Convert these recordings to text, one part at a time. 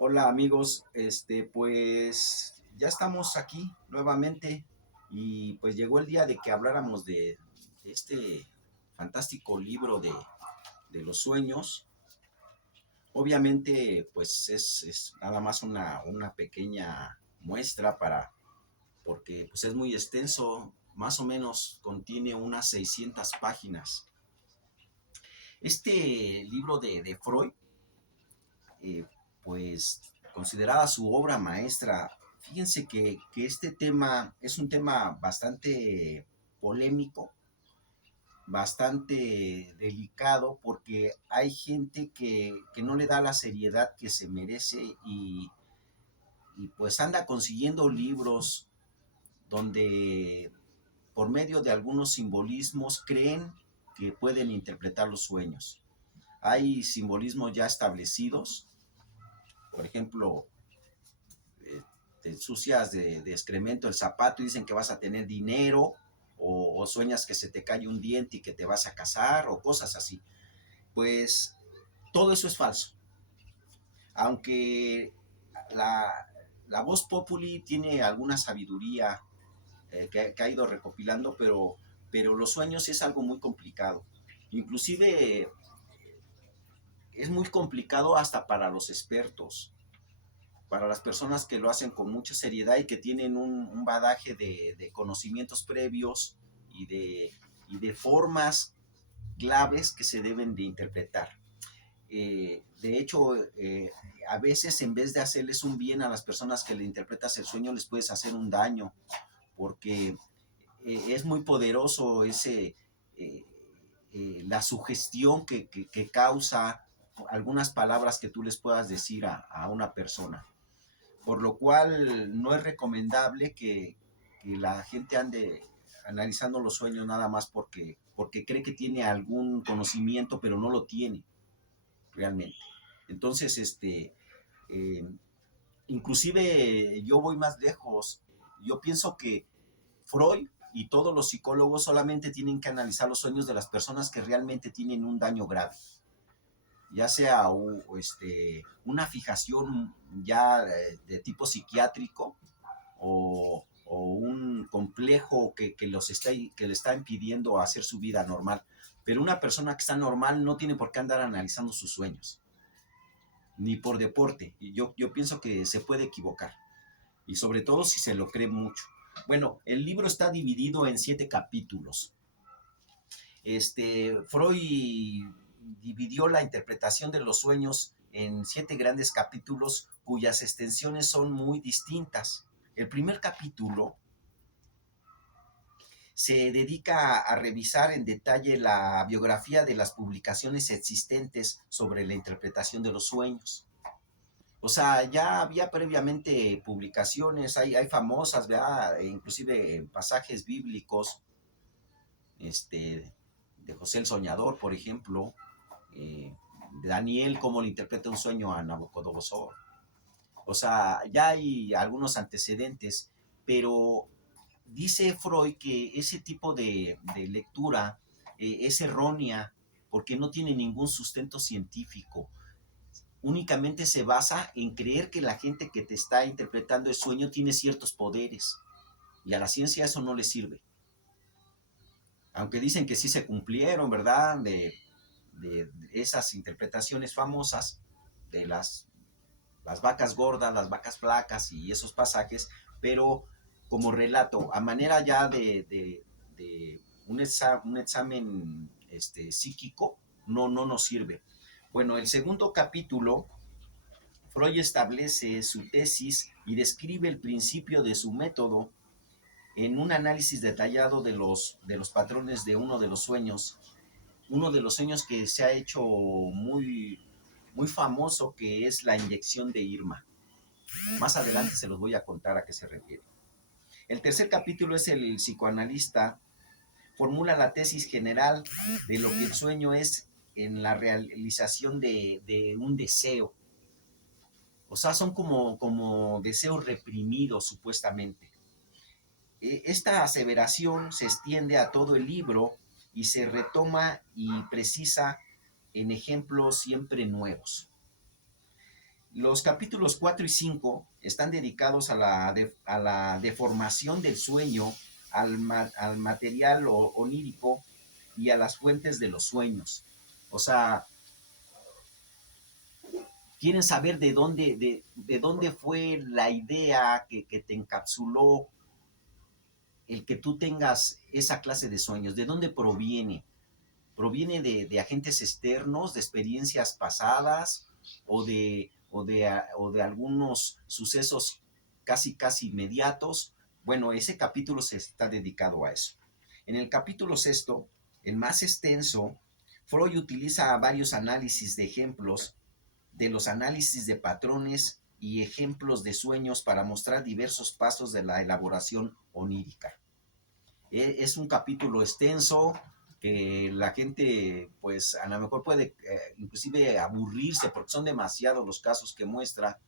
Hola amigos, pues ya estamos aquí nuevamente y pues llegó el día de que habláramos de este fantástico libro de los sueños. Obviamente pues es nada más una pequeña muestra porque pues es muy extenso, más o menos contiene unas 600 páginas. Este libro de Freud, eh, pues considerada su obra maestra. Fíjense que este tema es un tema bastante polémico, bastante delicado, porque hay gente que no le da la seriedad que se merece y pues anda consiguiendo libros donde por medio de algunos simbolismos creen que pueden interpretar los sueños. Hay simbolismos ya establecidos, por ejemplo, te ensucias de excremento el zapato y dicen que vas a tener dinero, o sueñas que se te cae un diente y que te vas a casar, o cosas así. Pues todo eso es falso. Aunque la, la voz populi tiene alguna sabiduría que ha ido recopilando, pero los sueños es algo muy complicado. Inclusive es muy complicado hasta para los expertos, para las personas que lo hacen con mucha seriedad y que tienen un badaje de conocimientos previos y de formas claves que se deben de interpretar. De hecho, a veces en vez de hacerles un bien a las personas que le interpretas el sueño, les puedes hacer un daño, porque es muy poderoso la sugestión que causa algunas palabras que tú les puedas decir a una persona, por lo cual no es recomendable que la gente ande analizando los sueños nada más porque cree que tiene algún conocimiento, pero no lo tiene realmente. Entonces, eh, inclusive yo voy más lejos. Yo pienso que Freud y todos los psicólogos solamente tienen que analizar los sueños de las personas que realmente tienen un daño grave, ya sea una fijación ya de tipo psiquiátrico, o un complejo que le está impidiendo hacer su vida normal. Pero una persona que está normal no tiene por qué andar analizando sus sueños, ni por deporte. Y yo pienso que se puede equivocar, y sobre todo si se lo cree mucho. Bueno, el libro está dividido en 7 capítulos. Freud dividió la interpretación de los sueños en 7 grandes capítulos cuyas extensiones son muy distintas. El primer capítulo se dedica a revisar en detalle la biografía de las publicaciones existentes sobre la interpretación de los sueños. O sea, ya había previamente publicaciones, hay famosas, ¿verdad? Inclusive pasajes bíblicos, este, de José el Soñador, por ejemplo, Daniel, cómo le interpreta un sueño a Nabucodonosor. O sea, ya hay algunos antecedentes, pero dice Freud que ese tipo de lectura es errónea porque no tiene ningún sustento científico. Únicamente se basa en creer que la gente que te está interpretando el sueño tiene ciertos poderes, y a la ciencia eso no le sirve. Aunque dicen que sí se cumplieron, ¿verdad? De esas interpretaciones famosas de las vacas gordas, las vacas flacas y esos pasajes, pero como relato, a manera ya de un examen psíquico, no nos sirve. Bueno, el segundo capítulo, Freud establece su tesis y describe el principio de su método en un análisis detallado de los patrones de uno de los sueños que se ha hecho muy famoso, que es la inyección de Irma. Más adelante se los voy a contar a qué se refiere. El tercer capítulo es el psicoanalista formula la tesis general de lo que el sueño es en la realización de un deseo. O sea, son como deseos reprimidos supuestamente. Esta aseveración se extiende a todo el libro y se retoma y precisa en ejemplos siempre nuevos. Los capítulos 4 y 5 están dedicados a la deformación del sueño, al material onírico y a las fuentes de los sueños. O sea, quieren saber de dónde fue la idea que te encapsuló el que tú tengas esa clase de sueños, de dónde proviene. ¿Proviene de agentes externos, de experiencias pasadas o de algunos sucesos casi inmediatos? Bueno, ese capítulo se está dedicado a eso. En el capítulo sexto, el más extenso, Freud utiliza varios análisis de ejemplos de los análisis de patrones y ejemplos de sueños para mostrar diversos pasos de la elaboración onírica. Es un capítulo extenso que la gente pues a lo mejor puede inclusive aburrirse porque son demasiados los casos que muestra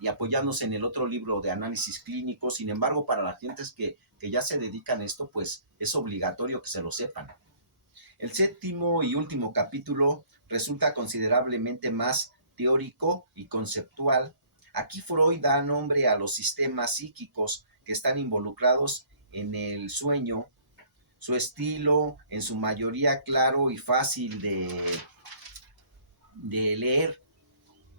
y apoyándose en el otro libro de análisis clínico. Sin embargo, para las gentes que ya se dedican a esto, pues es obligatorio que se lo sepan. El séptimo y último capítulo resulta considerablemente más teórico y conceptual. Aquí Freud da nombre a los sistemas psíquicos que están involucrados en el sueño, su estilo, en su mayoría claro y fácil de leer,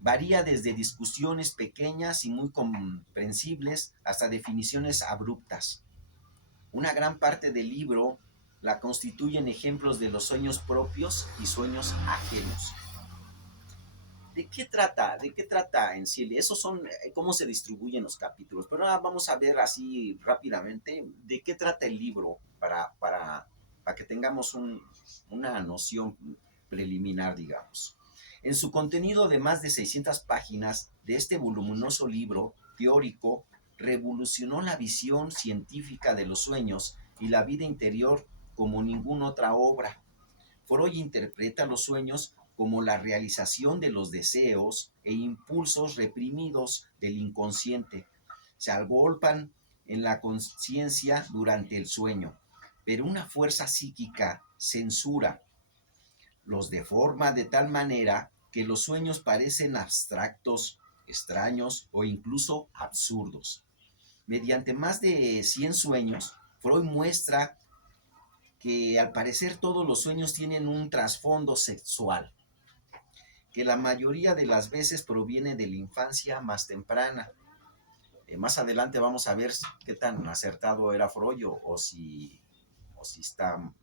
varía desde discusiones pequeñas y muy comprensibles hasta definiciones abruptas. Una gran parte del libro la constituyen ejemplos de los sueños propios y sueños ajenos. ¿De qué trata? ¿De qué trata en sí? Esos son cómo se distribuyen los capítulos. Pero ahora vamos a ver así rápidamente de qué trata el libro para que tengamos una noción preliminar, digamos. En su contenido de más de 600 páginas de este voluminoso libro teórico, revolucionó la visión científica de los sueños y la vida interior como ninguna otra obra. Freud interpreta los sueños como la realización de los deseos e impulsos reprimidos del inconsciente. Se agolpan en la conciencia durante el sueño, pero una fuerza psíquica censura, los deforma de tal manera que los sueños parecen abstractos, extraños o incluso absurdos. Mediante más de 100 sueños, Freud muestra que al parecer todos los sueños tienen un trasfondo sexual, que la mayoría de las veces proviene de la infancia más temprana. Más adelante vamos a ver qué tan acertado era Freud o si está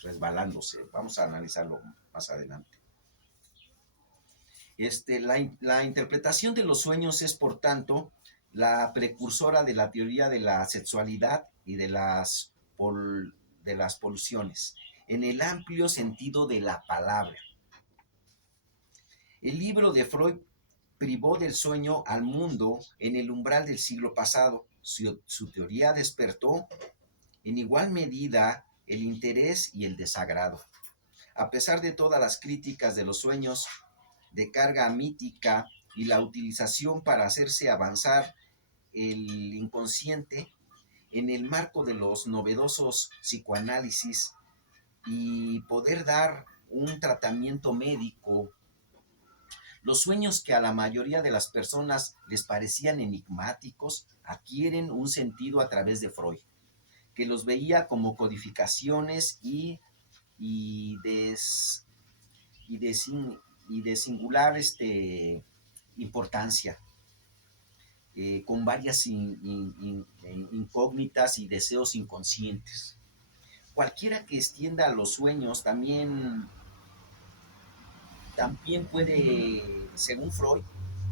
resbalándose. Vamos a analizarlo más adelante. La interpretación de los sueños es, por tanto, la precursora de la teoría de la sexualidad y de las pulsiones, en el amplio sentido de la palabra. El libro de Freud privó del sueño al mundo en el umbral del siglo pasado. Su teoría despertó en igual medida el interés y el desagrado. A pesar de todas las críticas de los sueños de carga mítica y la utilización para hacerse avanzar el inconsciente en el marco de los novedosos psicoanálisis y poder dar un tratamiento médico, los sueños que a la mayoría de las personas les parecían enigmáticos adquieren un sentido a través de Freud, que los veía como codificaciones y, des, y, de, y de singular importancia, con varias incógnitas y deseos inconscientes. Cualquiera que extienda los sueños también puede, según Freud,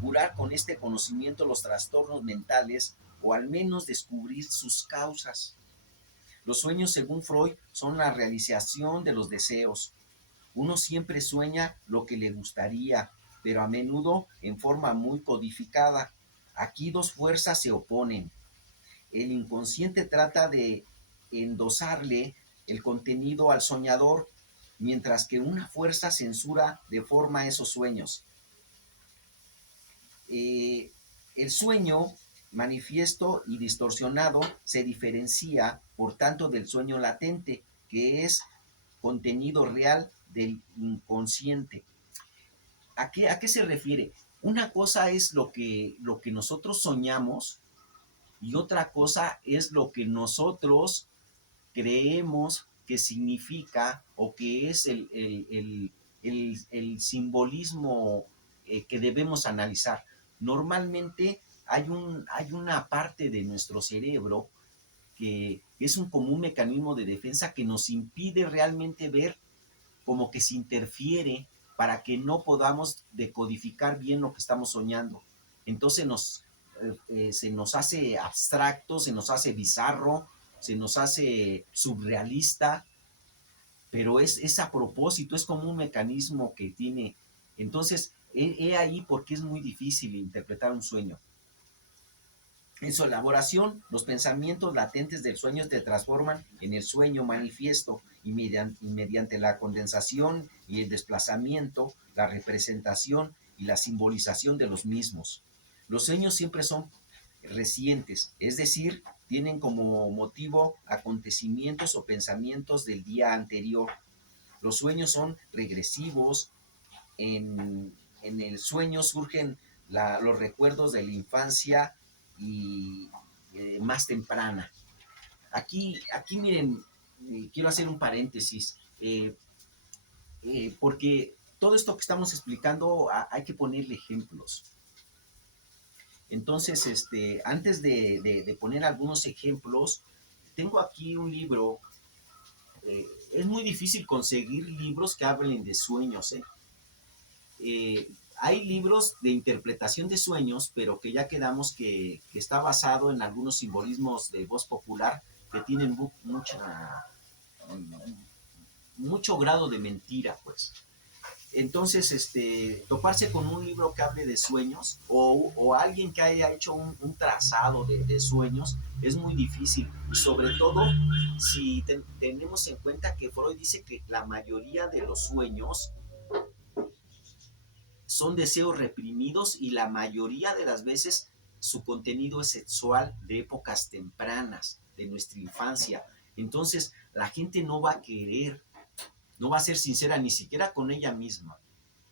curar con este conocimiento los trastornos mentales o al menos descubrir sus causas. Los sueños, según Freud, son la realización de los deseos. Uno siempre sueña lo que le gustaría, pero a menudo en forma muy codificada. Aquí dos fuerzas se oponen. El inconsciente trata de endosarle el contenido al soñador, mientras que una fuerza censura de forma esos sueños. El sueño manifiesto y distorsionado se diferencia, por tanto, del sueño latente, que es contenido real del inconsciente. ¿A qué se refiere? una cosa es lo que nosotros soñamos y otra cosa es lo que nosotros creemos que significa o que es el simbolismo que debemos analizar. Normalmente hay una parte de nuestro cerebro que es un común mecanismo de defensa que nos impide realmente ver, como que se interfiere para que no podamos decodificar bien lo que estamos soñando. Entonces se nos hace abstracto, se nos hace bizarro, se nos hace surrealista, pero es a propósito, es como un mecanismo que tiene. Entonces, he ahí porque es muy difícil interpretar un sueño. En su elaboración, los pensamientos latentes del sueño se transforman en el sueño manifiesto y mediante la condensación y el desplazamiento, la representación y la simbolización de los mismos. Los sueños siempre son recientes, es decir, tienen como motivo acontecimientos o pensamientos del día anterior. Los sueños son regresivos. En el sueño surgen los recuerdos de la infancia y más temprana. Aquí miren, quiero hacer un paréntesis, porque todo esto que estamos explicando hay que ponerle ejemplos. Entonces, antes de poner algunos ejemplos, tengo aquí un libro. Es muy difícil conseguir libros que hablen de sueños. Hay libros de interpretación de sueños, pero que ya quedamos que está basado en algunos simbolismos de voz popular que tienen mucho grado de mentira, pues. Entonces, toparse con un libro que hable de sueños o alguien que haya hecho un trazado de sueños es muy difícil. Y sobre todo, si tenemos en cuenta que Freud dice que la mayoría de los sueños son deseos reprimidos y la mayoría de las veces su contenido es sexual de épocas tempranas, de nuestra infancia. Entonces, la gente no va a querer, no va a ser sincera ni siquiera con ella misma,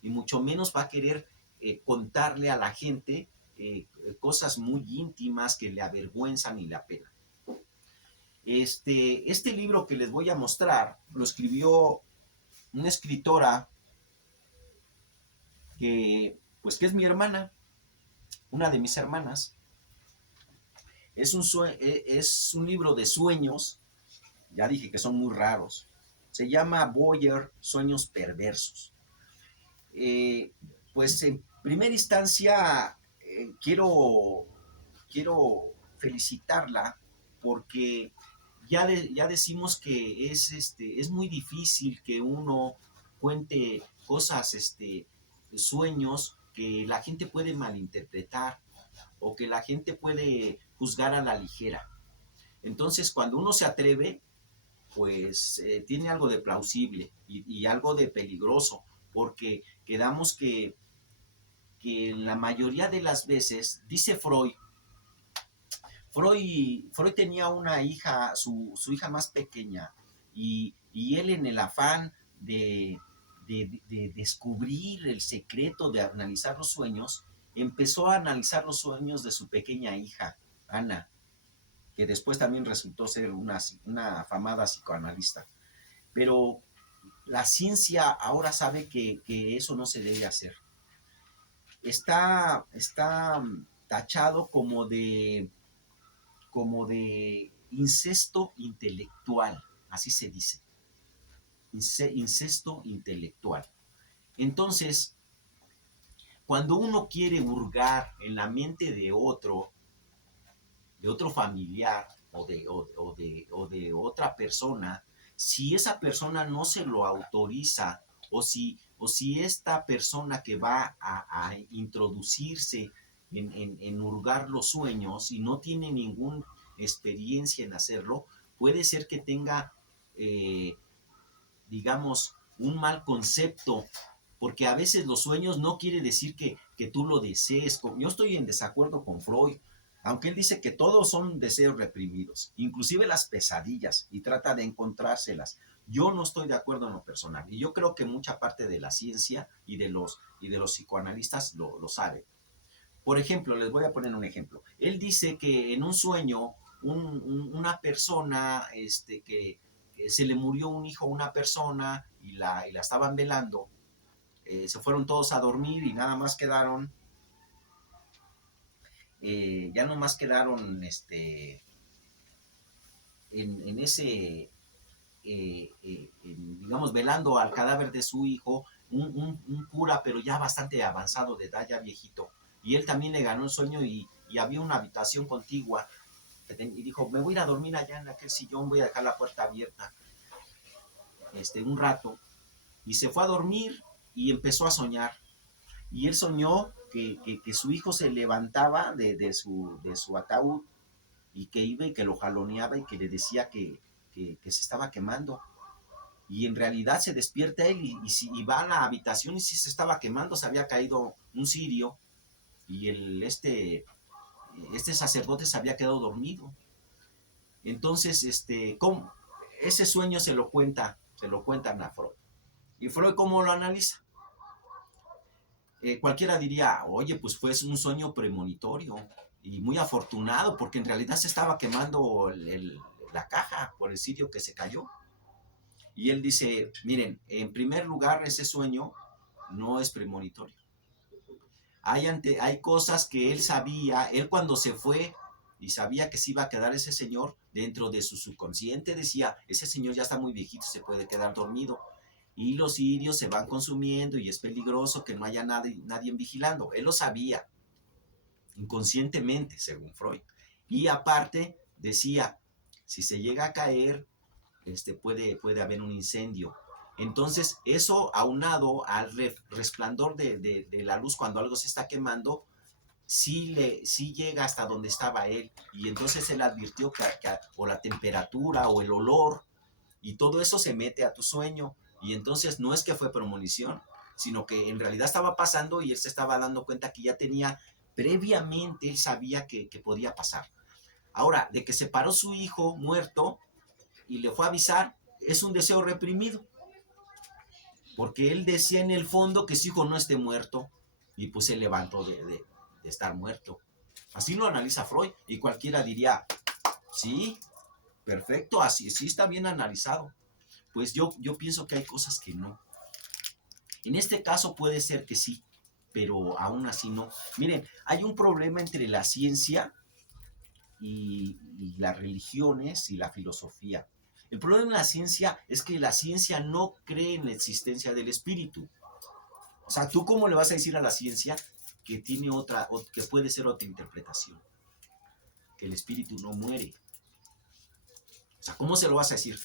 y mucho menos va a querer contarle a la gente cosas muy íntimas que le avergüenzan y le apelan. Este libro que les voy a mostrar lo escribió una escritora que es mi hermana, una de mis hermanas. Es un libro de sueños, ya dije que son muy raros. Se llama Boyer, Sueños Perversos. Eh, pues en primera instancia quiero felicitarla porque ya decimos que es muy difícil que uno cuente cosas, sueños que la gente puede malinterpretar o que la gente puede juzgar a la ligera. Entonces, cuando uno se atreve, pues tiene algo de plausible y algo de peligroso, porque quedamos que en la mayoría de las veces, dice Freud tenía una hija, su hija más pequeña, y él en el afán de descubrir el secreto de analizar los sueños, empezó a analizar los sueños de su pequeña hija, Ana, que después también resultó ser una afamada psicoanalista. Pero la ciencia ahora sabe que eso no se debe hacer. Está tachado como de incesto intelectual, así se dice, incesto intelectual. Entonces, cuando uno quiere hurgar en la mente de otro familiar o de otra persona, si esa persona no se lo autoriza o si esta persona que va a introducirse en hurgar los sueños y no tiene ninguna experiencia en hacerlo, puede ser que tenga, digamos, un mal concepto, porque a veces los sueños no quiere decir que tú lo desees. Yo estoy en desacuerdo con Freud, aunque él dice que todos son deseos reprimidos, inclusive las pesadillas, y trata de encontrárselas. Yo no estoy de acuerdo en lo personal y yo creo que mucha parte de la ciencia y de los psicoanalistas lo sabe. Por ejemplo, les voy a poner un ejemplo. Él dice que en un sueño una persona, que se le murió un hijo a una persona y la estaban velando, se fueron todos a dormir y nada más quedaron, ya nomás quedaron en ese, digamos, velando al cadáver de su hijo, un cura, pero ya bastante avanzado de edad, ya viejito. Y él también le ganó el sueño y había una habitación contigua. Y dijo, me voy a ir a dormir allá en aquel sillón, voy a dejar la puerta abierta un rato. Y se fue a dormir y empezó a soñar. Y él soñó que su hijo se levantaba de su ataúd y que iba y que lo jaloneaba y que le decía que se estaba quemando. Y en realidad se despierta él y va a la habitación y sí se estaba quemando, se había caído un cirio y este sacerdote se había quedado dormido. Entonces, ¿cómo? Ese sueño se lo cuentan a Freud. ¿Y Freud cómo lo analiza? Cualquiera diría, oye, pues fue un sueño premonitorio y muy afortunado porque en realidad se estaba quemando la caja por el sitio que se cayó. Y él dice, miren, en primer lugar, ese sueño no es premonitorio. Hay cosas que él sabía, él cuando se fue y sabía que se iba a quedar ese señor, dentro de su subconsciente decía, ese señor ya está muy viejito, se puede quedar dormido. Y los cirios se van consumiendo y es peligroso que no haya nadie vigilando. Él lo sabía, inconscientemente, según Freud. Y aparte decía, si se llega a caer, puede haber un incendio. Entonces, eso aunado al resplandor de la luz cuando algo se está quemando, sí llega hasta donde estaba él. Y entonces él advirtió o la temperatura o el olor, y todo eso se mete a tu sueño. Y entonces no es que fue premonición, sino que en realidad estaba pasando y él se estaba dando cuenta que ya tenía, previamente él sabía que podía pasar. Ahora, de que se paró su hijo muerto y le fue a avisar, es un deseo reprimido, porque él decía en el fondo que su hijo no esté muerto, y pues se levantó de estar muerto. Así lo analiza Freud, y cualquiera diría, sí, perfecto, así sí está bien analizado. Pues yo pienso que hay cosas que no. En este caso puede ser que sí, pero aún así no. Miren, hay un problema entre la ciencia y las religiones y la filosofía. El problema de la ciencia es que la ciencia no cree en la existencia del espíritu. O sea, ¿tú cómo le vas a decir a la ciencia que tiene otra, que puede ser otra interpretación? Que el espíritu no muere. O sea, ¿cómo se lo vas a decir?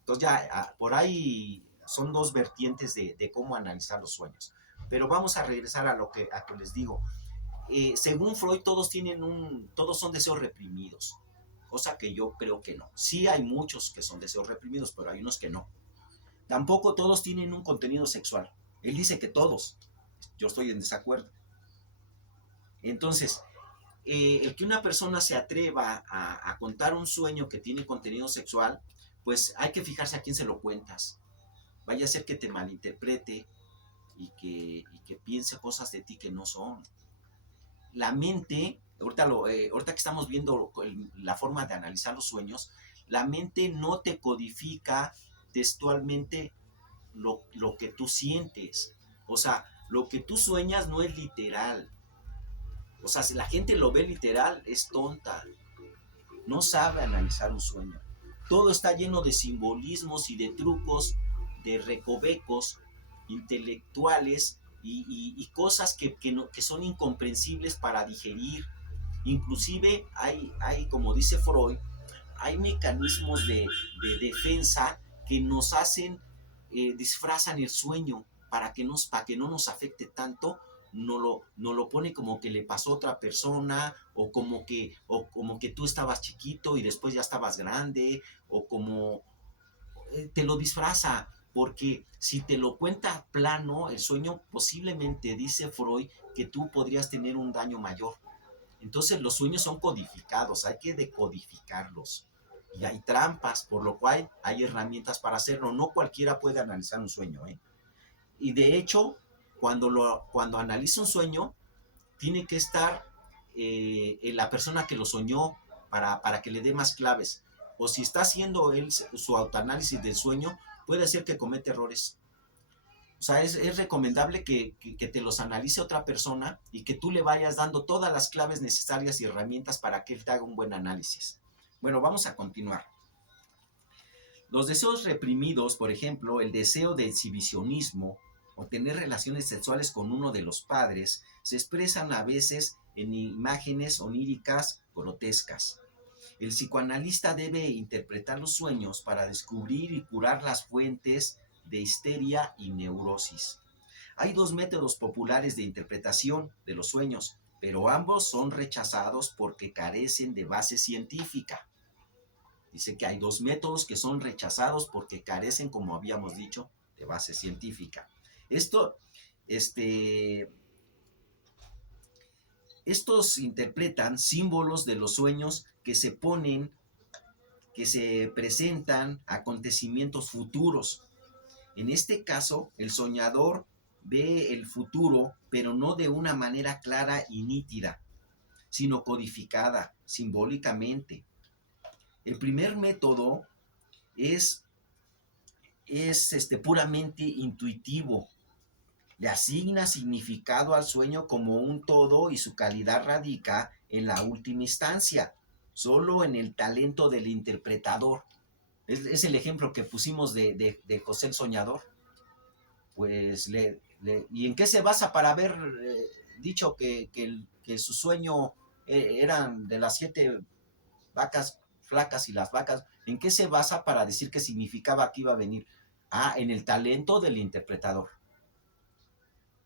Entonces ya, por ahí son dos vertientes de cómo analizar los sueños. Pero vamos a regresar a que les digo. Según Freud, todos son deseos reprimidos, cosa que yo creo que no. Sí hay muchos que son deseos reprimidos, pero hay unos que no. Tampoco todos tienen un contenido sexual. Él dice que todos. Yo estoy en desacuerdo. Entonces, el que una persona se atreva a contar un sueño que tiene contenido sexual, pues hay que fijarse a quién se lo cuentas. Vaya a ser que te malinterprete y que piense cosas de ti que no son. La mente, ahorita que estamos viendo la forma de analizar los sueños, la mente no te codifica textualmente lo que tú sientes. O sea, lo que tú sueñas no es literal. O sea, si la gente lo ve literal, es tonta. No sabe analizar un sueño. Todo está lleno de simbolismos y de trucos, de recovecos intelectuales y cosas que son incomprensibles para digerir. Inclusive como dice Freud, hay mecanismos de defensa que nos hacen, disfrazan el sueño para que no nos afecte tanto. No lo pone como que le pasó a otra persona, o como que tú estabas chiquito y después ya estabas grande, o como te lo disfraza, porque si te lo cuenta plano, el sueño posiblemente, dice Freud, que tú podrías tener un daño mayor. Entonces los sueños son codificados, hay que decodificarlos. y hay trampas, por lo cual hay herramientas para hacerlo. No cualquiera puede analizar un sueño, ¿eh? Y de hecho, cuando analiza un sueño, tiene que estar la persona que lo soñó para que le dé más claves. O si está haciendo él su autoanálisis del sueño, puede ser que cometa errores. O sea, es recomendable que te los analice otra persona y que tú le vayas dando todas las claves necesarias y herramientas para que él te haga un buen análisis. Bueno, vamos a continuar. Los deseos reprimidos, por ejemplo, el deseo de exhibicionismo o tener relaciones sexuales con uno de los padres, se expresan a veces en imágenes oníricas grotescas. El psicoanalista debe interpretar los sueños para descubrir y curar las fuentes de histeria y neurosis. Hay dos métodos populares de interpretación de los sueños, pero ambos son rechazados porque carecen de base científica. Dice que hay dos métodos que son rechazados porque carecen, como habíamos dicho, de base científica. Esto, este, estos interpretan símbolos de los sueños que se ponen, que se presentan acontecimientos futuros. En este caso, el soñador ve el futuro, pero no de una manera clara y nítida, sino codificada simbólicamente. El primer método es puramente intuitivo. Le asigna significado al sueño como un todo y su calidad radica en la última instancia, solo en el talento del interpretador. Es el ejemplo que pusimos de José el Soñador. Pues, ¿y en qué se basa para haber dicho que su sueño eran de las 7 vacas flacas y las vacas? ¿En qué se basa para decir que significaba que iba a venir? Ah, en el talento del interpretador.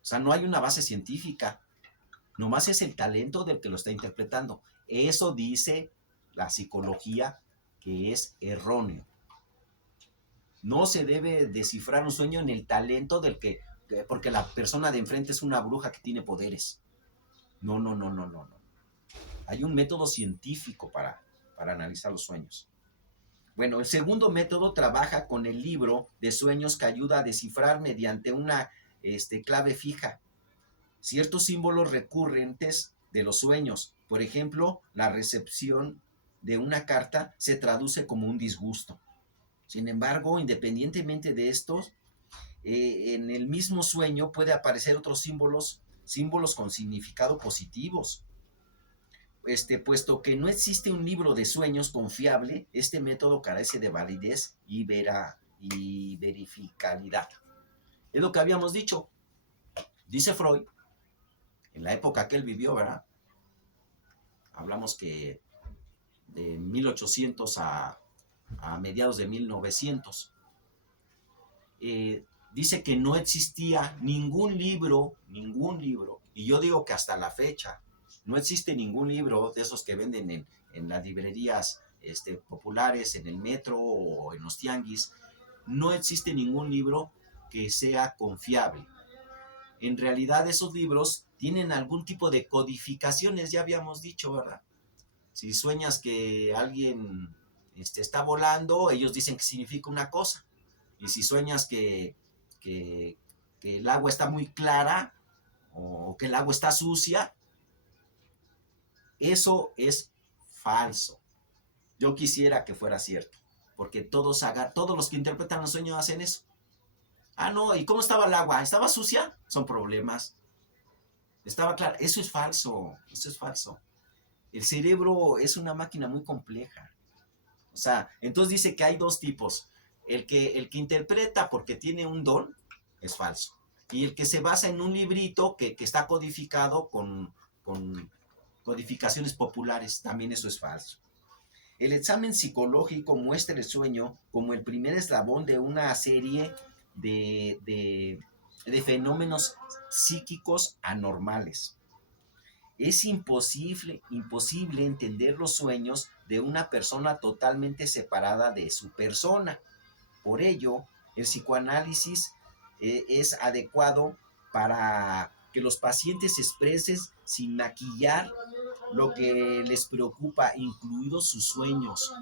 O sea, no hay una base científica, nomás es el talento del que lo está interpretando. Eso dice la psicología que es erróneo. No se debe descifrar un sueño en el talento del que, porque la persona de enfrente es una bruja que tiene poderes. No, no, no, no, no, no. Hay un método científico para analizar los sueños. Bueno, el segundo método trabaja con el libro de sueños que ayuda a descifrar mediante una clave fija ciertos símbolos recurrentes de los sueños. Por ejemplo, la recepción de una carta se traduce como un disgusto. Sin embargo, independientemente de estos, en el mismo sueño puede aparecer otros símbolos con significado positivos. Puesto que no existe un libro de sueños confiable, este método carece de validez y verificabilidad. Es lo que habíamos dicho. Dice Freud, en la época que él vivió, ¿verdad? Hablamos que de 1800 a mediados de 1900. Dice que no existía ningún libro, y yo digo que hasta la fecha, no existe ningún libro de esos que venden en las librerías populares, en el metro o en los tianguis. No existe ningún libro que sea confiable. En realidad esos libros tienen algún tipo de codificaciones, ya habíamos dicho, ¿verdad? Si sueñas que alguien está volando, ellos dicen que significa una cosa. Y si sueñas que el agua está muy clara o que el agua está sucia, eso es falso. Yo quisiera que fuera cierto, porque todos los que interpretan los sueños hacen eso. Ah, no, ¿y cómo estaba el agua? ¿Estaba sucia? Son problemas. Estaba clara. Eso es falso, eso es falso. El cerebro es una máquina muy compleja. O sea, entonces dice que hay dos tipos. El que interpreta porque tiene un don es falso. Y el que se basa en un librito que está codificado con codificaciones populares, también eso es falso. El examen psicológico muestra el sueño como el primer eslabón de una serie de fenómenos psíquicos anormales. Es imposible entender los sueños de una persona totalmente separada de su persona. Por ello, el psicoanálisis es adecuado para que los pacientes se expresen sin maquillar lo que les preocupa, incluidos sus sueños.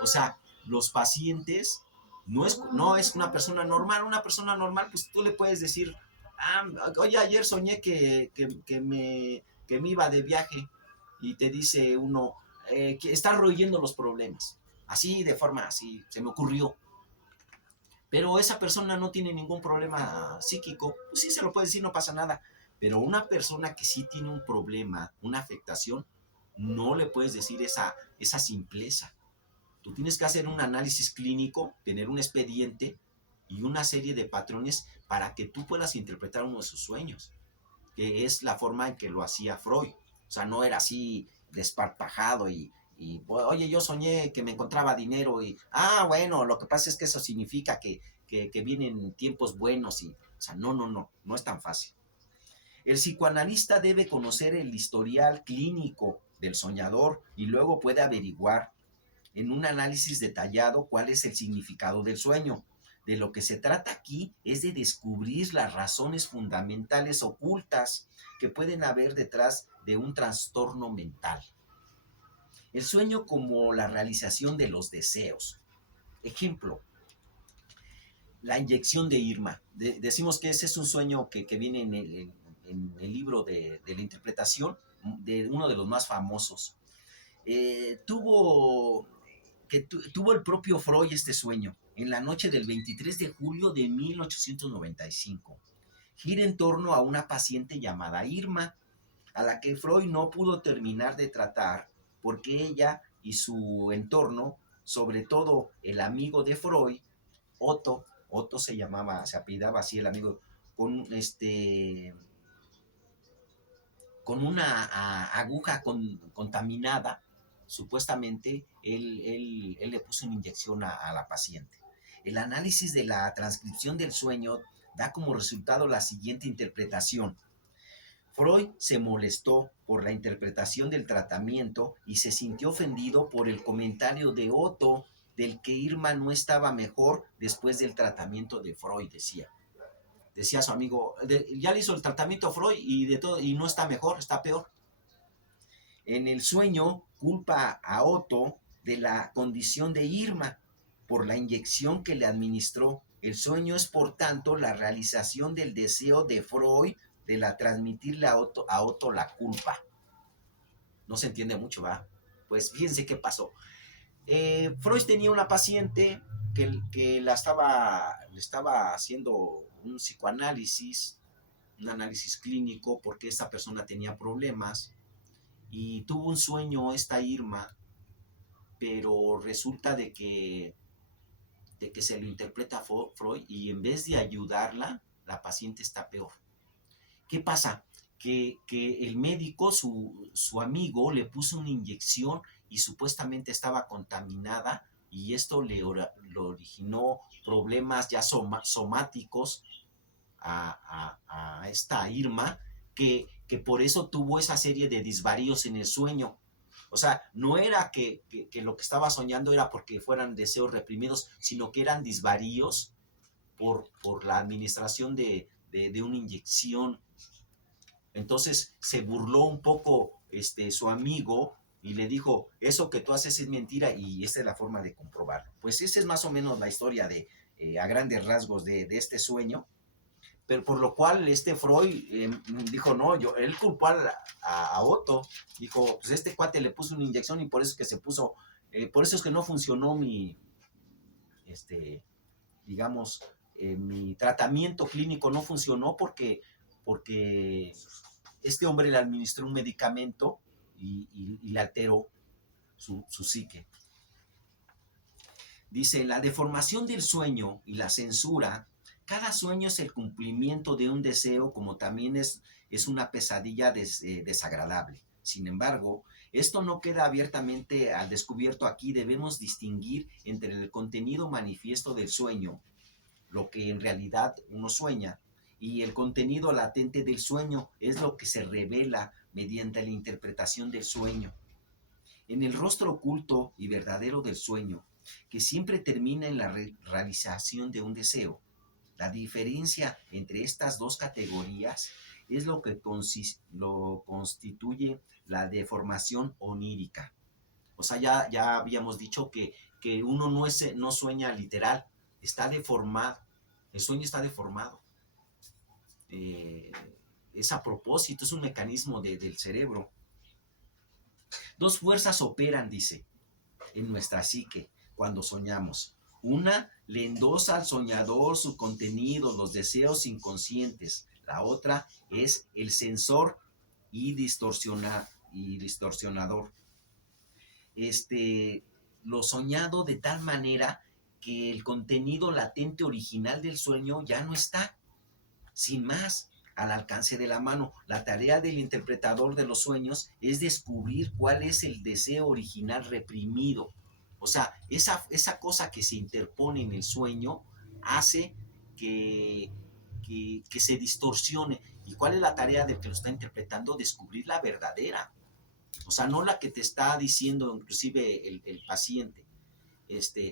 O sea, los pacientes no es una persona normal, pues tú le puedes decir, ah, oye, ayer soñé que me iba de viaje y te dice uno, que está royendo los problemas. Así, de forma así, se me ocurrió. Pero esa persona no tiene ningún problema psíquico, pues sí se lo puede decir, no pasa nada. Pero una persona que sí tiene un problema, una afectación, no le puedes decir esa simpleza. Tú tienes que hacer un análisis clínico, tener un expediente y una serie de patrones para que tú puedas interpretar uno de sus sueños, que es la forma en que lo hacía Freud. O sea, no era así desparpajado oye, yo soñé que me encontraba dinero bueno, lo que pasa es que eso significa que vienen tiempos buenos o sea, no es tan fácil. El psicoanalista debe conocer el historial clínico del soñador y luego puede averiguar en un análisis detallado cuál es el significado del sueño. De lo que se trata aquí es de descubrir las razones fundamentales ocultas que pueden haber detrás de un trastorno mental. El sueño como la realización de los deseos. Ejemplo, la inyección de Irma. Decimos que ese es un sueño que viene en el libro de la interpretación de uno de los más famosos. Tuvo el propio Freud este sueño en la noche del 23 de julio de 1895. Gira en torno a una paciente llamada Irma, a la que Freud no pudo terminar de tratar porque ella y su entorno, sobre todo el amigo de Freud, Otto se apellidaba así el amigo, con con una aguja contaminada, supuestamente él le puso una inyección a la paciente. El análisis de la transcripción del sueño da como resultado la siguiente interpretación. Freud se molestó por la interpretación del tratamiento y se sintió ofendido por el comentario de Otto del que Irma no estaba mejor después del tratamiento de Freud, decía su amigo, ya le hizo el tratamiento a Freud y no está mejor, está peor. En el sueño culpa a Otto de la condición de Irma por la inyección que le administró. El sueño es, por tanto, la realización del deseo de Freud de transmitirle a Otto la culpa. No se entiende mucho, ¿va? Pues fíjense qué pasó. Freud tenía una paciente que le estaba haciendo un psicoanálisis, un análisis clínico, porque esta persona tenía problemas y tuvo un sueño esta Irma, pero resulta de que se lo interpreta Freud y en vez de ayudarla, la paciente está peor. ¿Qué pasa? Que el médico, su amigo, le puso una inyección y supuestamente estaba contaminada y esto le originó problemas ya somáticos a esta Irma, que por eso tuvo esa serie de desvaríos en el sueño. O sea, no era que lo que estaba soñando era porque fueran deseos reprimidos, sino que eran desvaríos por la administración de una inyección. Entonces se burló un poco su amigo y le dijo, eso que tú haces es mentira y esta es la forma de comprobarlo. Pues esa es más o menos la historia a grandes rasgos de este sueño. Pero por lo cual Freud dijo, no, él culpó a Otto, dijo, pues este cuate le puso una inyección y por eso es que se puso, por eso es que no funcionó digamos, mi tratamiento clínico no funcionó porque este hombre le administró un medicamento y le alteró su psique. Dice, la deformación del sueño y la censura. Cada sueño es el cumplimiento de un deseo, como también es una pesadilla desagradable. Sin embargo, esto no queda abiertamente al descubierto aquí. Debemos distinguir entre el contenido manifiesto del sueño, lo que en realidad uno sueña, y el contenido latente del sueño es lo que se revela mediante la interpretación del sueño. En el rostro oculto y verdadero del sueño, que siempre termina en la realización de un deseo, la diferencia entre estas dos categorías es lo constituye la deformación onírica. O sea, ya habíamos dicho que uno no sueña literal, está deformado, el sueño está deformado. Eh, es a propósito, es un mecanismo del cerebro. Dos fuerzas operan, dice, en nuestra psique cuando soñamos. Una le endosa al soñador su contenido, los deseos inconscientes. La otra es el sensor y distorsionador. Este, lo soñado de tal manera que el contenido latente original del sueño ya no está, sin más, al alcance de la mano. La tarea del interpretador de los sueños es descubrir cuál es el deseo original reprimido. O sea, esa cosa que se interpone en el sueño hace que, que se distorsione. ¿Y cuál es la tarea del que lo está interpretando? Descubrir la verdadera. O sea, no la que te está diciendo inclusive el paciente,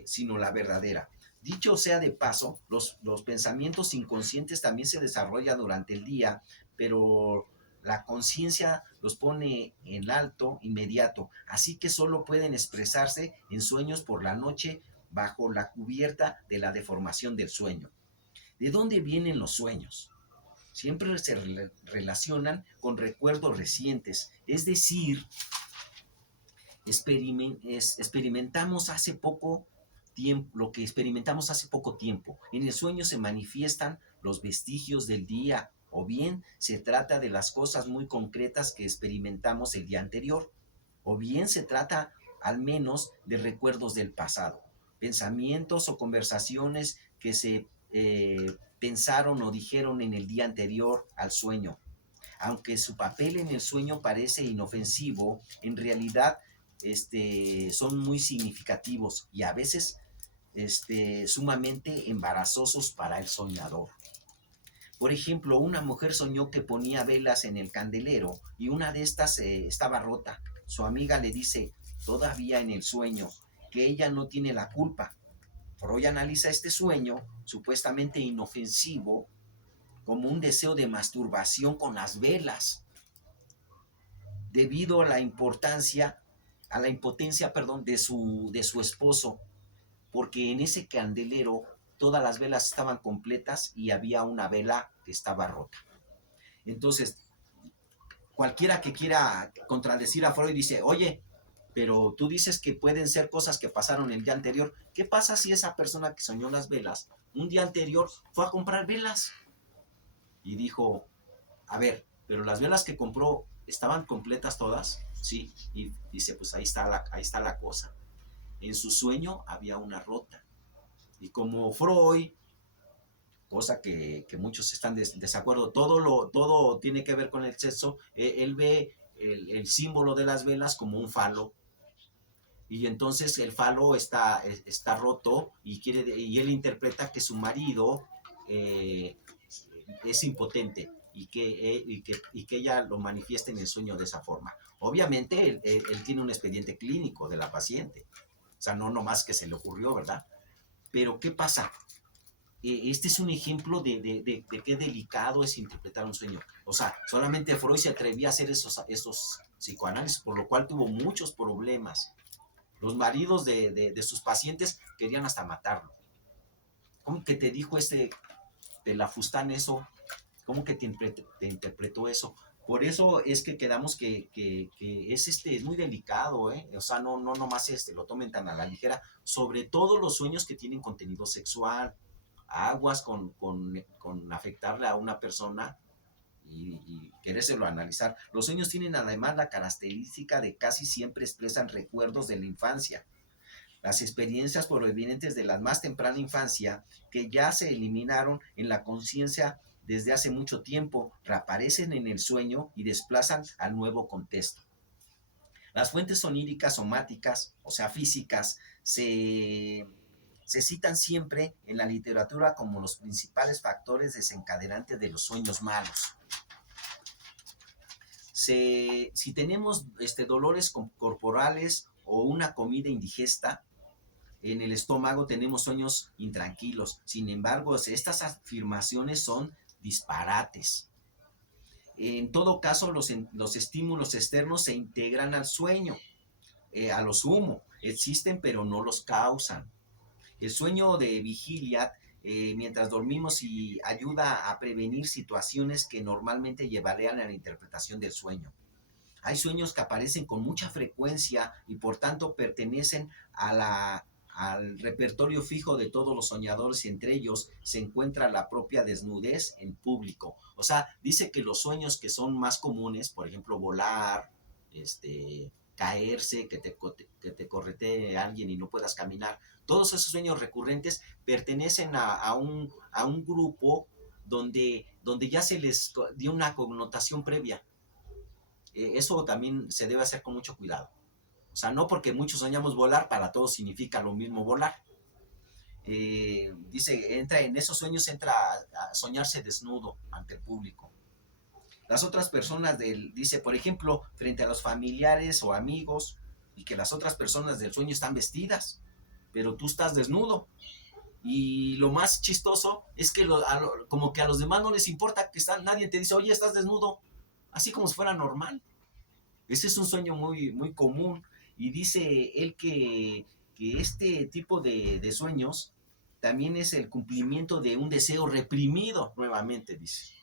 sino la verdadera. Dicho sea de paso, los pensamientos inconscientes también se desarrollan durante el día, pero la conciencia los pone en alto inmediato, así que solo pueden expresarse en sueños por la noche bajo la cubierta de la deformación del sueño. ¿De dónde vienen los sueños? Siempre se relacionan con recuerdos recientes, es decir, experimentamos hace poco tiempo, lo que experimentamos hace poco tiempo. En el sueño se manifiestan los vestigios del día, o bien se trata de las cosas muy concretas que experimentamos el día anterior, o bien se trata al menos de recuerdos del pasado, pensamientos o conversaciones que se pensaron o dijeron en el día anterior al sueño. Aunque su papel en el sueño parece inofensivo, en realidad son muy significativos y a veces sumamente embarazosos para el soñador. Por ejemplo, una mujer soñó que ponía velas en el candelero y una de estas estaba rota. Su amiga le dice, todavía en el sueño, que ella no tiene la culpa. Freud analiza este sueño, supuestamente inofensivo, como un deseo de masturbación con las velas, debido a la impotencia, perdón, de su esposo, porque en ese candelero todas las velas estaban completas y había una vela que estaba rota. Entonces, cualquiera que quiera contradecir a Freud dice, oye, pero tú dices que pueden ser cosas que pasaron el día anterior. ¿Qué pasa si esa persona que soñó las velas, un día anterior fue a comprar velas? Y dijo, a ver, pero las velas que compró estaban completas todas, sí, y dice, pues ahí está la cosa. En su sueño había una rota. Y como Freud, cosa que muchos están de desacuerdo, todo tiene que ver con el sexo, él ve el símbolo de las velas como un falo, y entonces el falo está roto y él interpreta que su marido eh, es impotente y que ella lo manifiesta en el sueño de esa forma. Obviamente él tiene un expediente clínico de la paciente, o sea, no nomás que se le ocurrió, ¿verdad? Pero ¿qué pasa? Este es un ejemplo de qué delicado es interpretar un sueño. O sea, solamente Freud se atrevía a hacer esos psicoanálisis, por lo cual tuvo muchos problemas. Los maridos de sus pacientes querían hasta matarlo. ¿Cómo que te dijo de la Fustán eso? ¿Cómo que te interpretó eso? Por eso es que quedamos que es muy delicado, ¿eh? O sea, no nomás lo tomen tan a la ligera, sobre todo los sueños que tienen contenido sexual, aguas con afectarle a una persona y querérselo analizar. Los sueños tienen además la característica de casi siempre expresan recuerdos de la infancia, las experiencias provenientes de la más temprana infancia que ya se eliminaron en la conciencia desde hace mucho tiempo, reaparecen en el sueño y desplazan al nuevo contexto. Las fuentes oníricas somáticas, o sea, físicas, se citan siempre en la literatura como los principales factores desencadenantes de los sueños malos. Si tenemos dolores corporales o una comida indigesta, en el estómago tenemos sueños intranquilos. Sin embargo, estas afirmaciones son disparates. En todo caso, los estímulos externos se integran al sueño, a lo sumo. Existen, pero no los causan. El sueño de vigilia, mientras dormimos, y ayuda a prevenir situaciones que normalmente llevarían a la interpretación del sueño. Hay sueños que aparecen con mucha frecuencia y por tanto pertenecen al repertorio fijo de todos los soñadores, y entre ellos se encuentra la propia desnudez en público. O sea, dice que los sueños que son más comunes, por ejemplo, volar, caerse, que te corretee alguien y no puedas caminar, todos esos sueños recurrentes pertenecen a un grupo donde ya se les dio una connotación previa. Eso también se debe hacer con mucho cuidado. O sea, no porque muchos soñamos volar, para todos significa lo mismo volar. Dice, en esos sueños entra a soñarse desnudo ante el público. Las otras personas dice, por ejemplo, frente a los familiares o amigos, y que las otras personas del sueño están vestidas, pero tú estás desnudo. Y lo más chistoso es que como que a los demás no les importa nadie te dice, oye, estás desnudo, así como si fuera normal. Ese es un sueño muy, muy común, y dice él que este tipo de sueños también es el cumplimiento de un deseo reprimido, nuevamente dice.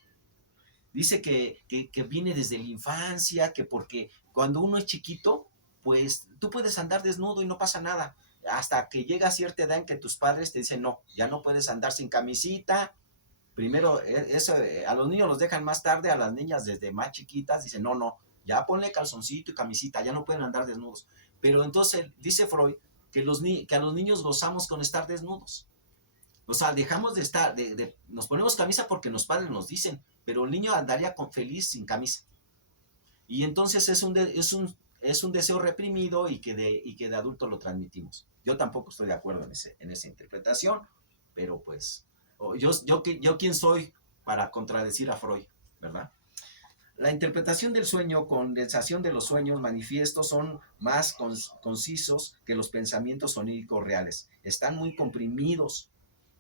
Dice que viene desde la infancia, que porque cuando uno es chiquito, pues tú puedes andar desnudo y no pasa nada, hasta que llega a cierta edad en que tus padres te dicen, no, ya no puedes andar sin camisita. Primero, eso a los niños los dejan más tarde, a las niñas desde más chiquitas dicen, no, no, ya ponle calzoncito y camisita, ya no pueden andar desnudos. Pero entonces dice Freud que a los niños gozamos con estar desnudos. O sea, dejamos de estar, nos ponemos camisa porque los padres nos dicen, pero el niño andaría feliz sin camisa. Y entonces es un deseo reprimido, y que de adulto lo transmitimos. Yo tampoco estoy de acuerdo en esa interpretación, pero pues, yo quién soy para contradecir a Freud, ¿verdad? La interpretación del sueño, condensación de los sueños manifiestos, son más concisos que los pensamientos oníricos reales. Están muy comprimidos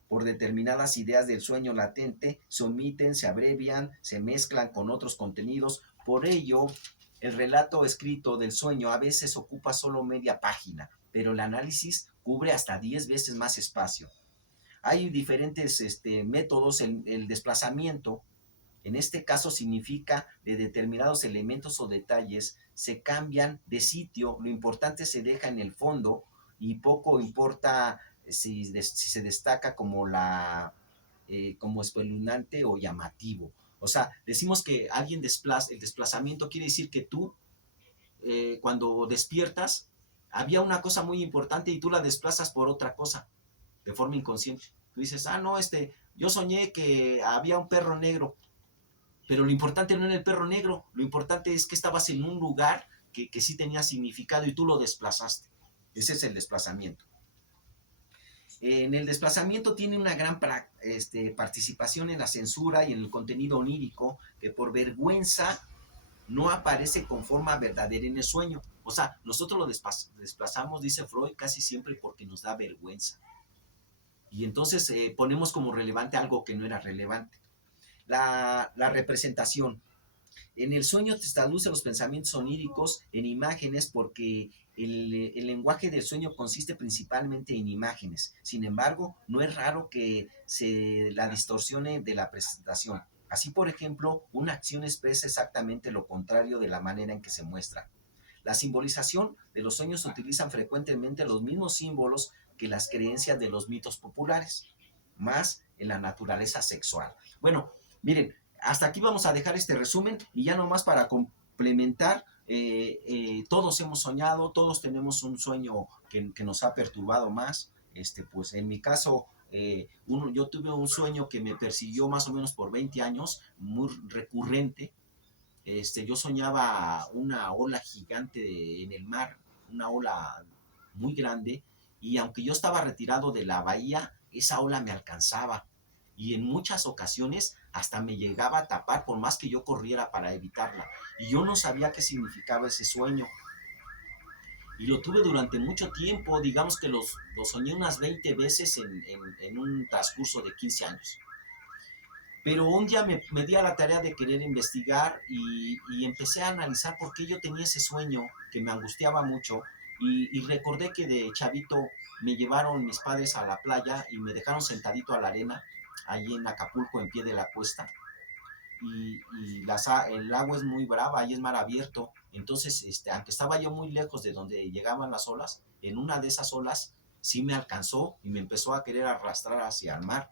por determinadas ideas del sueño latente, se omiten, se abrevian, se mezclan con otros contenidos. Por ello, el relato escrito del sueño a veces ocupa solo media página, pero el análisis cubre hasta 10 veces más espacio. Hay diferentes métodos. El desplazamiento, en este caso, significa de determinados elementos o detalles se cambian de sitio, lo importante se deja en el fondo, y poco importa si se destaca como espeluznante o llamativo. O sea, decimos que alguien el desplazamiento quiere decir que tú, cuando despiertas, había una cosa muy importante y tú la desplazas por otra cosa, de forma inconsciente. Tú dices, no, yo soñé que había un perro negro, pero lo importante no era el perro negro, lo importante es que estabas en un lugar que sí tenía significado y tú lo desplazaste. Ese es el desplazamiento. En el desplazamiento tiene una gran participación en la censura y en el contenido onírico, que por vergüenza no aparece con forma verdadera en el sueño. O sea, nosotros lo desplazamos, dice Freud, casi siempre porque nos da vergüenza. Y entonces ponemos como relevante algo que no era relevante. La representación. En el sueño te traduce los pensamientos oníricos en imágenes, porque el lenguaje del sueño consiste principalmente en imágenes. Sin embargo, no es raro que se la distorsione de la presentación. Así, por ejemplo, una acción expresa exactamente lo contrario de la manera en que se muestra. La simbolización de los sueños utilizan frecuentemente los mismos símbolos que las creencias de los mitos populares, más en la naturaleza sexual. Bueno, miren, hasta aquí vamos a dejar este resumen, y ya nomás para complementar, todos hemos soñado, todos tenemos un sueño que nos ha perturbado más. Pues en mi caso, yo tuve un sueño que me persiguió más o menos por 20 años, muy recurrente. Yo soñaba una ola gigante en el mar, una ola muy grande, y aunque yo estaba retirado de la bahía, esa ola me alcanzaba, y en muchas ocasiones hasta me llegaba a tapar por más que yo corriera para evitarla, y yo no sabía qué significaba ese sueño, y lo tuve durante mucho tiempo. Digamos que lo soñé unas 20 veces en un transcurso de 15 años. Pero un día me di a la tarea de querer investigar y empecé a analizar por qué yo tenía ese sueño que me angustiaba mucho y recordé que de chavito me llevaron mis padres a la playa y me dejaron sentadito a la arena, ahí en Acapulco, en pie de la cuesta, el agua es muy brava y es mar abierto. Entonces, aunque estaba yo muy lejos de donde llegaban las olas, en una de esas olas sí me alcanzó y me empezó a querer arrastrar hacia el mar.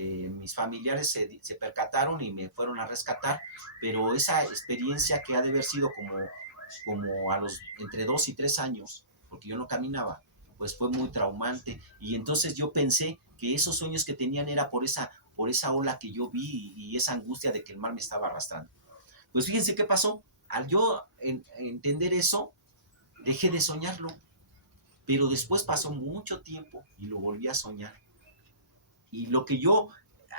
Mis familiares se percataron y me fueron a rescatar, pero esa experiencia que ha de haber sido como a los entre 2 y 3 años, porque yo no caminaba, pues fue muy traumante. Y entonces yo pensé que esos sueños que tenían era por esa ola que yo vi y esa angustia de que el mar me estaba arrastrando. Pues fíjense qué pasó. Al yo entender eso, dejé de soñarlo. Pero después pasó mucho tiempo y lo volví a soñar. Y lo que yo,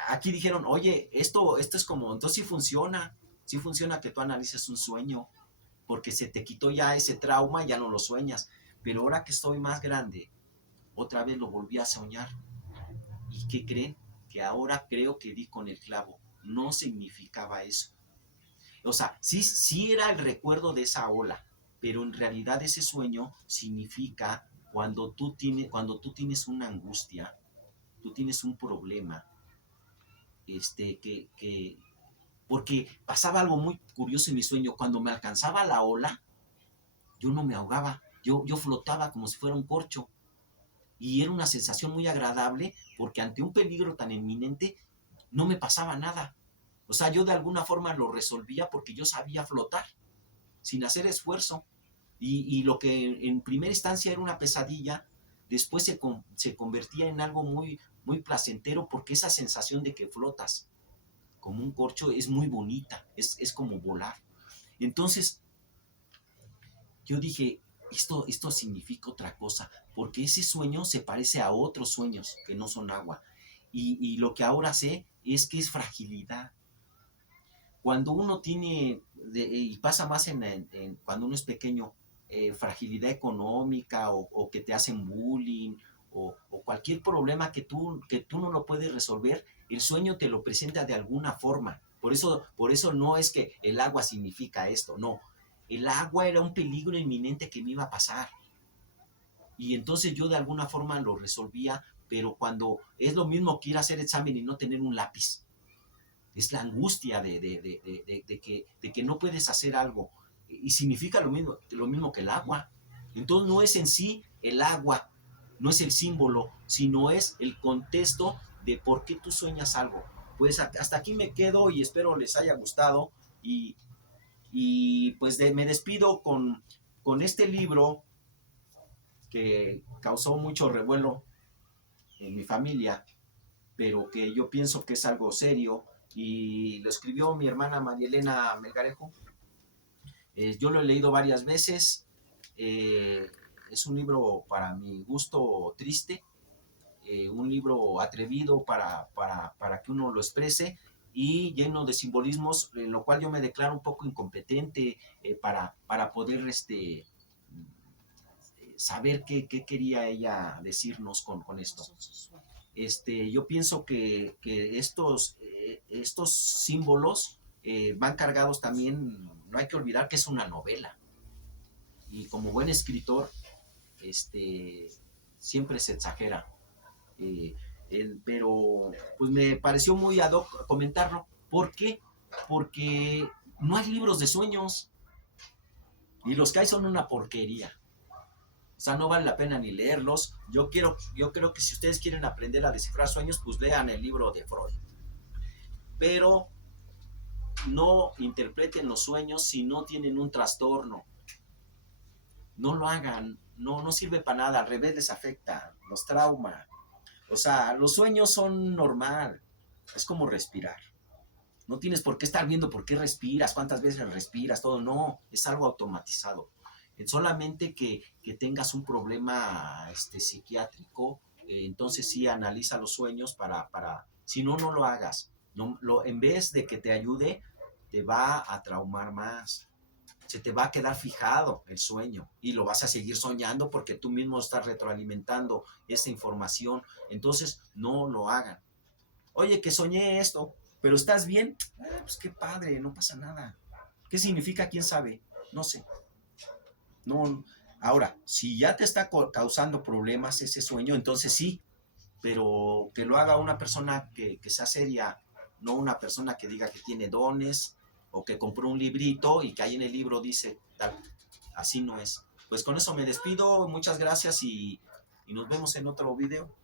aquí dijeron, oye, esto es como, entonces sí funciona que tú analices un sueño, porque se te quitó ya ese trauma, ya no lo sueñas. Pero ahora que estoy más grande, otra vez lo volví a soñar. ¿Y qué creen? Que ahora creo que di con el clavo. No significaba eso. O sea, sí era el recuerdo de esa ola, pero en realidad ese sueño significa cuando tú tienes una angustia, tú tienes un problema, porque pasaba algo muy curioso en mi sueño. Cuando me alcanzaba la ola, yo no me ahogaba, yo flotaba como si fuera un corcho. Y era una sensación muy agradable porque ante un peligro tan inminente no me pasaba nada. O sea, yo de alguna forma lo resolvía porque yo sabía flotar sin hacer esfuerzo. Y lo que en primera instancia era una pesadilla, después se convertía en algo muy, muy placentero porque esa sensación de que flotas como un corcho es muy bonita, es como volar. Entonces yo dije, esto significa otra cosa, porque ese sueño se parece a otros sueños que no son agua. Y lo que ahora sé es que es fragilidad. Cuando uno tiene, y pasa más cuando uno es pequeño, fragilidad económica o que te hacen bullying o cualquier problema que tú no lo puedes resolver, el sueño te lo presenta de alguna forma. Por eso no es que el agua significa esto, no. El agua era un peligro inminente que me iba a pasar. Y entonces yo de alguna forma lo resolvía, pero cuando es lo mismo que ir a hacer examen y no tener un lápiz, es la angustia de que no puedes hacer algo. Y significa lo mismo que el agua. Entonces no es en sí el agua, no es el símbolo, sino es el contexto de por qué tú sueñas algo. Pues hasta aquí me quedo y espero les haya gustado. Y pues me despido con este libro que causó mucho revuelo en mi familia, pero que yo pienso que es algo serio, y lo escribió mi hermana María Elena Melgarejo. Yo lo he leído varias veces. Es un libro para mi gusto triste, un libro atrevido para que uno lo exprese y lleno de simbolismos, en lo cual yo me declaro un poco incompetente para poder saber qué quería ella decirnos con esto. Yo pienso que estos símbolos van cargados también. No hay que olvidar que es una novela, y como buen escritor siempre se exagera. eh, pero pues me pareció muy ad hoc comentarlo. ¿Por qué? Porque no hay libros de sueños, y los que hay son una porquería. O sea, no vale la pena ni leerlos. Yo creo que si ustedes quieren aprender a descifrar sueños, pues lean el libro de Freud. Pero no interpreten los sueños si no tienen un trastorno. No lo hagan, no sirve para nada, al revés les afecta, los trauma. O sea, los sueños son normal, es como respirar. No tienes por qué estar viendo por qué respiras, cuántas veces respiras, todo, no, es algo automatizado. Solamente que tengas un problema psiquiátrico, entonces sí analiza los sueños si no, no lo hagas. No, en vez de que te ayude, te va a traumar más. Se te va a quedar fijado el sueño y lo vas a seguir soñando porque tú mismo estás retroalimentando esa información. Entonces, no lo hagan. Oye, que soñé esto. Pero ¿estás bien? Pues qué padre, no pasa nada. ¿Qué significa? ¿Quién sabe? No sé. No. Ahora, si ya te está causando problemas ese sueño, entonces sí, pero que lo haga una persona que sea seria, no una persona que diga que tiene dones o que compró un librito y que ahí en el libro dice tal. Así no es. Pues con eso me despido, muchas gracias y nos vemos en otro video.